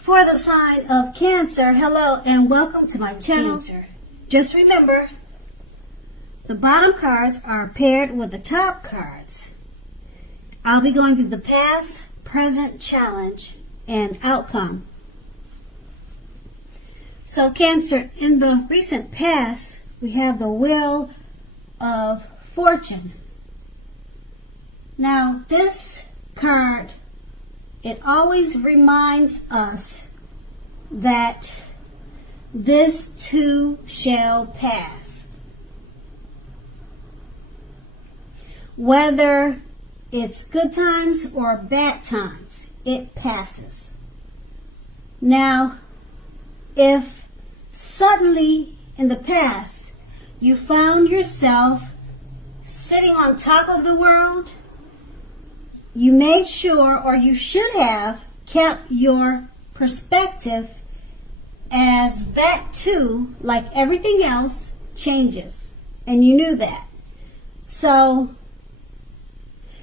For the sign of Cancer, hello and welcome to my channel. Cancer. Just remember, the bottom cards are paired with the top cards. I'll be going through the past, present, challenge, and outcome. So Cancer, in the recent past, we have the Wheel of Fortune. Now, this card, it always reminds us that this too shall pass. Whether it's good times or bad times, it passes. Now, if suddenly in the past you found yourself sitting on top of the world, you made sure, or you should have, kept your perspective as that too, like everything else, changes. And you knew that. So,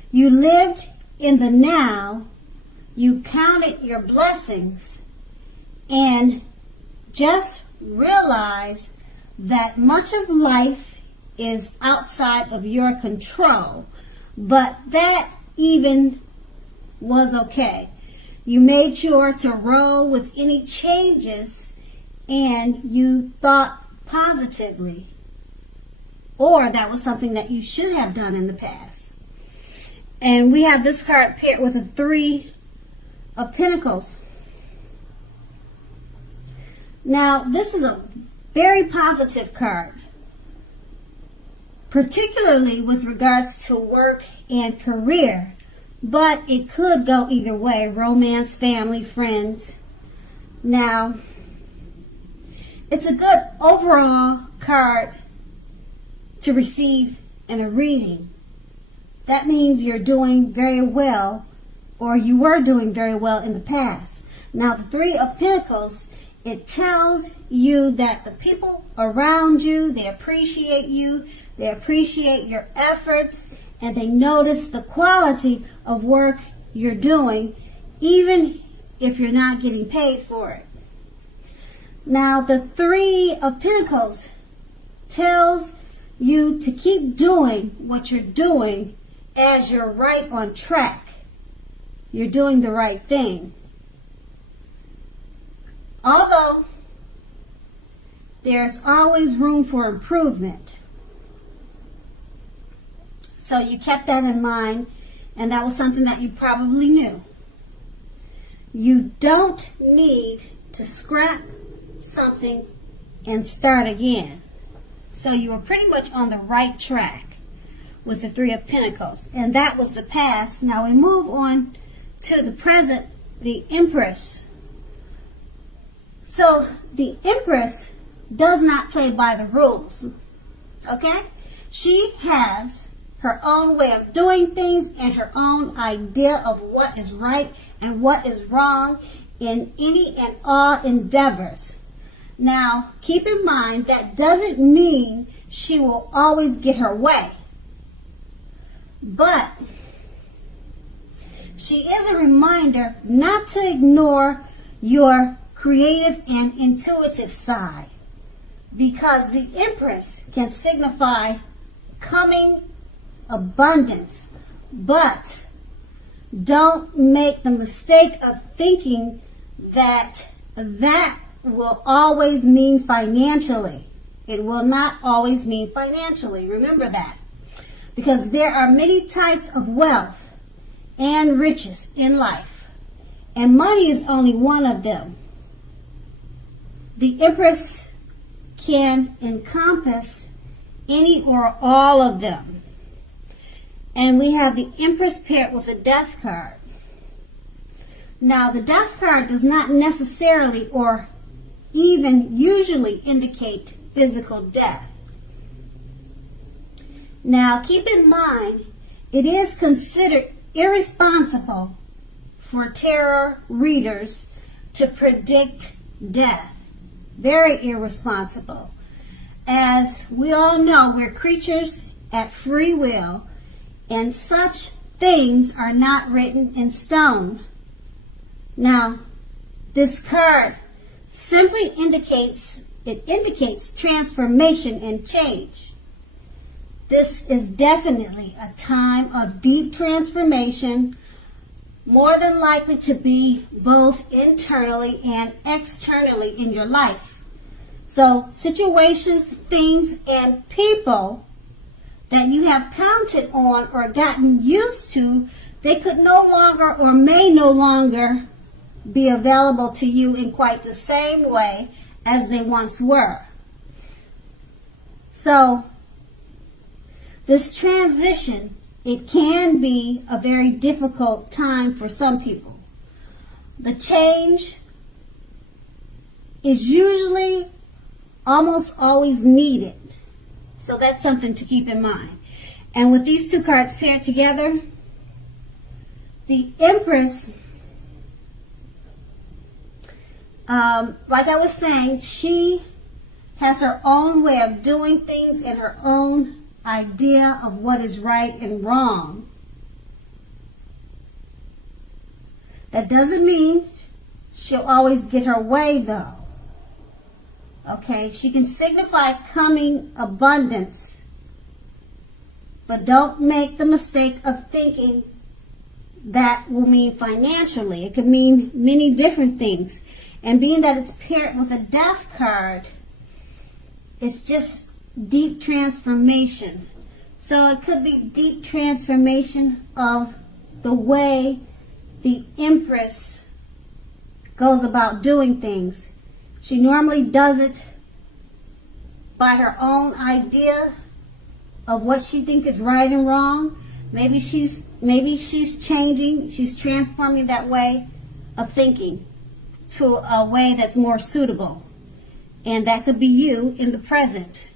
you lived in the now, you counted your blessings, and just realized that much of life is outside of your control. But that even was okay. You made sure to roll with any changes and you thought positively. Or that was something that you should have done in the past. And we have this card paired with a 3 of Pentacles. Now, this is a very positive card, particularly with regards to work and career, but it could go either way: romance, family, friends. Now, it's a good overall card to receive in a reading. That means you're doing very well, or you were doing very well in the past. Now, the 3 of Pentacles, it tells you that the people around you, they appreciate you, they appreciate your efforts, and they notice the quality of work you're doing, even if you're not getting paid for it. Now, the 3 of Pentacles tells you to keep doing what you're doing as you're right on track. You're doing the right thing. Although there's always room for improvement. So you kept that in mind, and that was something that you probably knew. You don't need to scrap something and start again. So you were pretty much on the right track with the 3 of Pentacles. And that was the past. Now we move on to the present, the Empress. So the Empress does not play by the rules. Okay? She has her own way of doing things and her own idea of what is right and what is wrong in any and all endeavors. Now, keep in mind, that doesn't mean she will always get her way. But she is a reminder not to ignore your creative and intuitive side, because the Empress can signify coming abundance. But don't make the mistake of thinking that that will always mean financially. It will not always mean financially. Remember that. Because there are many types of wealth and riches in life. And money is only one of them. The Empress can encompass any or all of them. And we have the Empress paired with the Death card. Now, the Death card does not necessarily or even usually indicate physical death. Now, keep in mind, it is considered irresponsible for tarot readers to predict death. Very irresponsible. As we all know, we're creatures at free will, and such things are not written in stone. Now, this card simply indicates transformation and change. This is definitely a time of deep transformation, more than likely to be both internally and externally in your life. So situations, things, and people that you have counted on or gotten used to, they could no longer or may no longer be available to you in quite the same way as they once were. So this transition, it can be a very difficult time for some people. The change is usually almost always needed. So that's something to keep in mind. And with these two cards paired together, the Empress, like I was saying, she has her own way of doing things and her own idea of what is right and wrong. That doesn't mean she'll always get her way, though. Okay, she can signify coming abundance, but don't make the mistake of thinking that will mean financially. It could mean many different things. And being that it's paired with a Death card, it's just deep transformation. So it could be deep transformation of the way the Empress goes about doing things. She normally does it by her own idea of what she thinks is right and wrong. Maybe she's changing, she's transforming that way of thinking to a way that's more suitable. And that could be you in the present.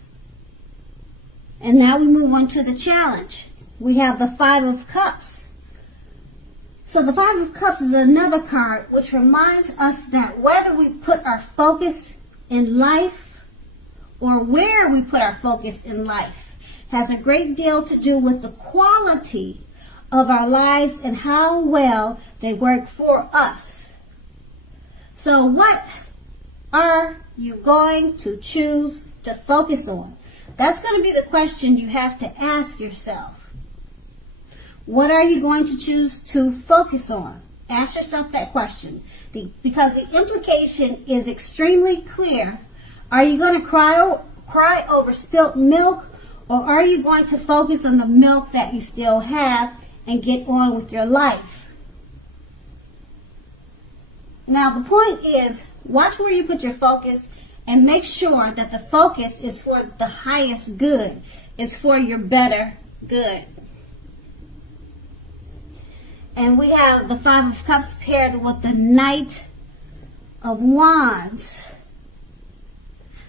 And now we move on to the challenge. We have the Five of Cups. So the Five of Cups is another card which reminds us that whether we put our focus in life or where we put our focus in life has a great deal to do with the quality of our lives and how well they work for us. So what are you going to choose to focus on? That's going to be the question you have to ask yourself. What are you going to choose to focus on? Ask yourself that question. Because the implication is extremely clear. Are you going to cry over spilt milk, or are you going to focus on the milk that you still have and get on with your life? Now the point is, watch where you put your focus and make sure that the focus is for the highest good. It's for your better good. And we have the Five of Cups paired with the Knight of Wands.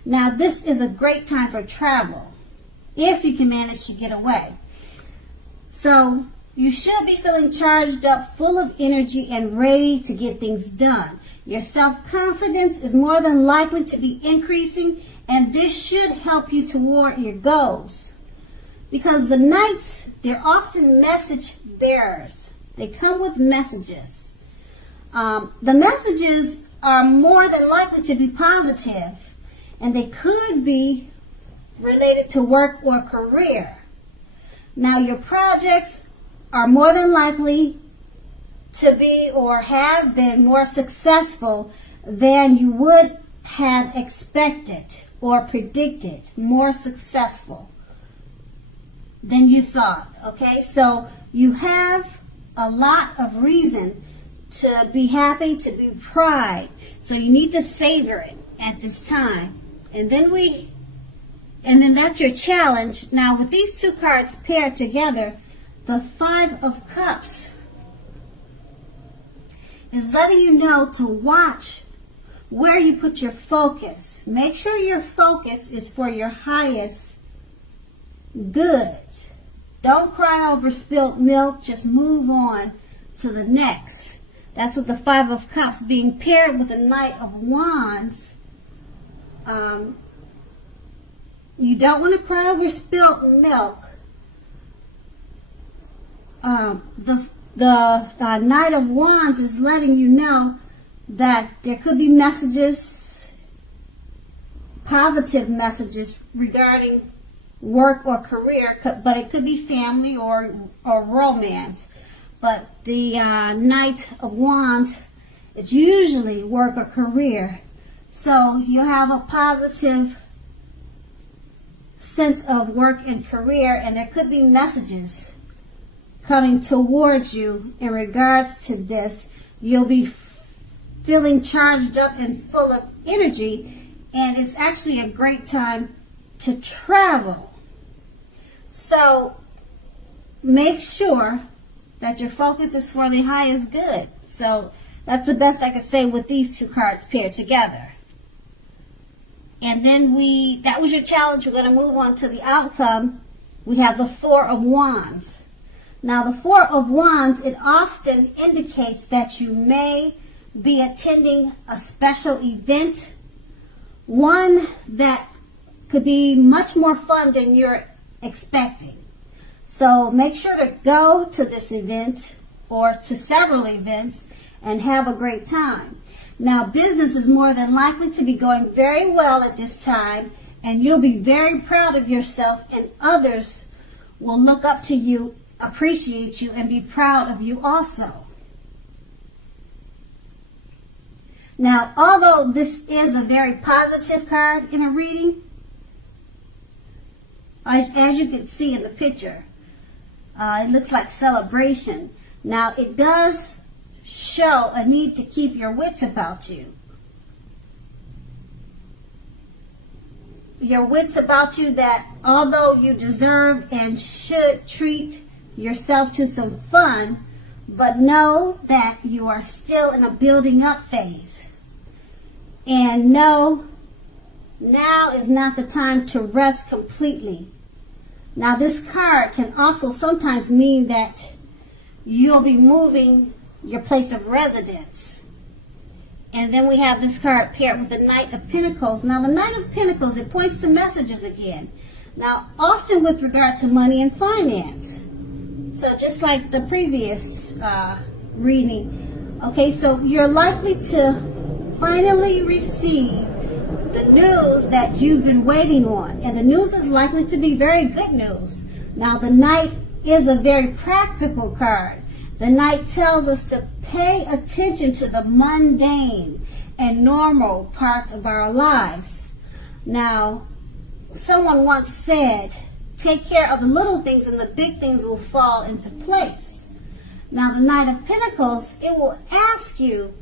Now this is a great time for travel, if you can manage to get away. So you should be feeling charged up, full of energy, and ready to get things done. Your self-confidence is more than likely to be increasing, and this should help you toward your goals. Because the Knights, they're often message bearers. They come with messages. The messages are more than likely to be positive, and they could be related to work or career. Now, your projects are more than likely to be or have been more successful than you would have expected or predicted. More successful than you thought. Okay, so you have a lot of reason to be happy, to be proud. So you need to savor it at this time. And then that's your challenge. Now with these two cards paired together, the Five of Cups is letting you know to watch where you put your focus. Make sure your focus is for your highest good. Don't cry over spilt milk. Just move on to the next. That's what the Five of Cups being paired with the Knight of Wands. You don't want to cry over spilt milk. The Knight of Wands is letting you know that there could be messages, positive messages regarding work or career, but it could be family or romance. But the Knight of Wands, it's usually work or career. So you'll have a positive sense of work and career, and there could be messages coming towards you in regards to this. You'll be feeling charged up and full of energy, and it's actually a great time to travel. So make sure that your focus is for the highest good. So that's the best I could say with these two cards paired together. And then that was your challenge. We're going to move on to the outcome. We have the Four of Wands. Now, the Four of Wands, it often indicates that you may be attending a special event, one that could be much more fun than you're expecting. So make sure to go to this event or to several events and have a great time. Now, business is more than likely to be going very well at this time, and you'll be very proud of yourself, and others will look up to you, appreciate you, and be proud of you also. Now, although this is a very positive card in a reading, as you can see in the picture, it looks like celebration. Now, it does show a need to keep your wits about you. Your wits about you, that although you deserve and should treat yourself to some fun, but know that you are still in a building up phase. And know now is not the time to rest completely. Now, this card can also sometimes mean that you'll be moving your place of residence. And then we have this card paired with the Knight of Pentacles. Now, the Knight of Pentacles, it points to messages again. Now, often with regard to money and finance. So just like the previous reading. Okay, so you're likely to finally receive the news that you've been waiting on. And the news is likely to be very good news. Now, the Knight is a very practical card. The Knight tells us to pay attention to the mundane and normal parts of our lives. Now, someone once said, take care of the little things and the big things will fall into place. Now, the Knight of Pentacles, it will ask you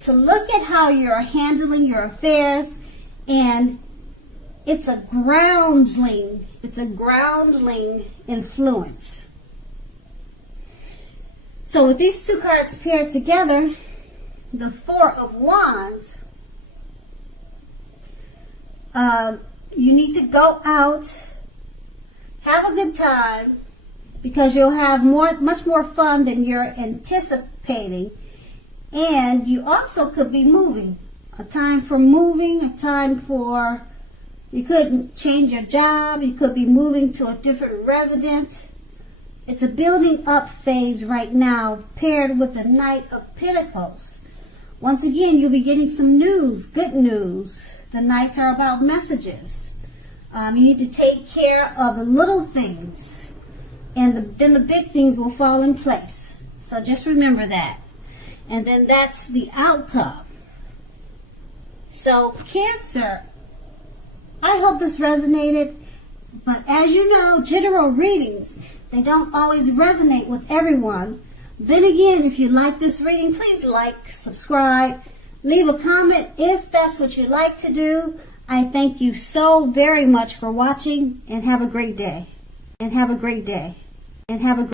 to look at how you're handling your affairs, and it's a groundling influence. So with these two cards paired together, the Four of Wands, you need to go out, have a good time, because you'll have much more fun than you're anticipating. And you also could be moving. A time for moving, a time for, you could change your job, you could be moving to a different residence. It's a building up phase right now, paired with the Knight of Pentacles. Once again, you'll be getting some news, good news. The Knights are about messages. You need to take care of the little things, and then the big things will fall in place. So just remember that. And then that's the outcome. So Cancer, I hope this resonated. But as you know, general readings, they don't always resonate with everyone. Then again, if you like this reading, please like, subscribe, leave a comment if that's what you like to do. I thank you so very much for watching, and have a great day. And have a great day. And have a great